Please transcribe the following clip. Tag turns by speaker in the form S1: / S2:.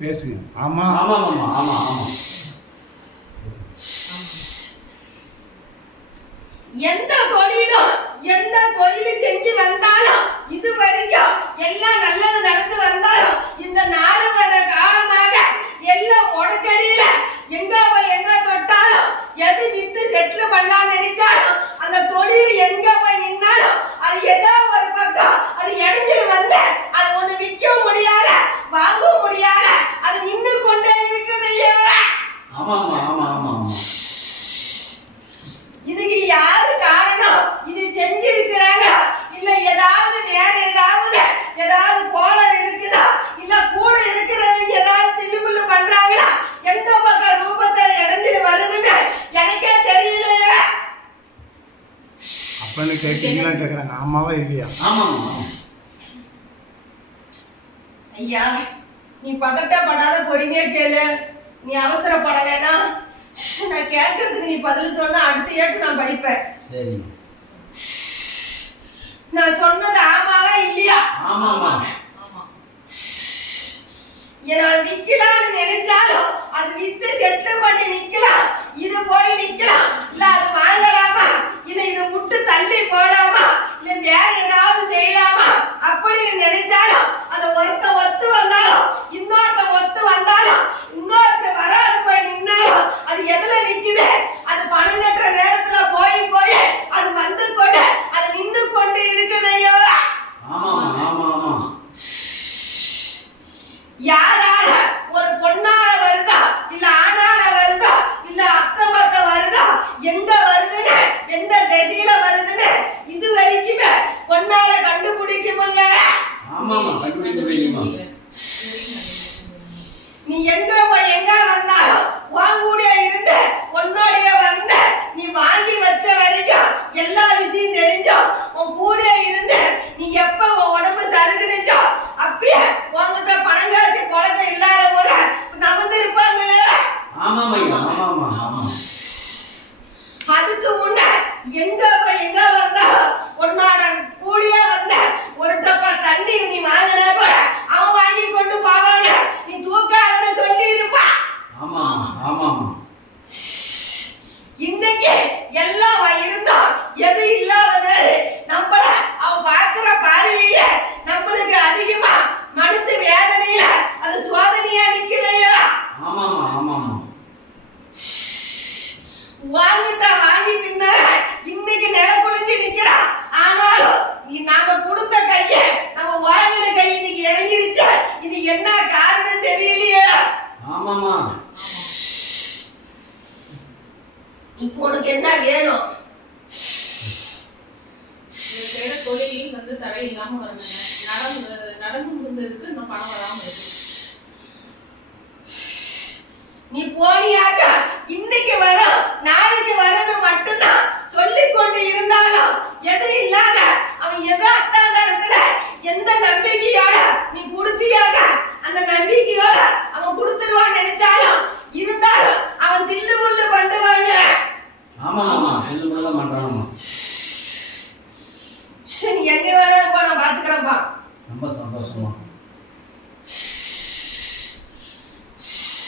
S1: பேசுங்க. ஆமா?
S2: ஆமா ஆமா ஆமா ஆமா
S3: எந்த தொழிலும் எந்த தொழில் செஞ்சு வந்தால்
S1: பொண்ணு கேட்டீங்களா கேட்குறாங்க ஆமாவா இல்லையா?
S2: ஆமாம்
S3: ஐயா நீ பதட்டப்படாத பொறுமையா கேளு. நீ அவசரப்பட வேணாம். நான் கேட்கறதுக்கு நீ பதில் சொன்னா அடுத்த ஏட்டு நான் படிப்பேன்.
S2: சரி
S3: நான் சொன்னது ஆமாவா இல்லையா?
S2: ஆமா ஆமா
S3: எங்க என்ன வேணும்?
S4: தொழிலையும் வந்து தடை இல்லாம வரணுங்க. நடந்து நடந்து முடிந்ததுக்கு இன்னும் பணம் வராம இருக்கு.
S3: நீ போனியாக்கா?
S2: ரொம்ப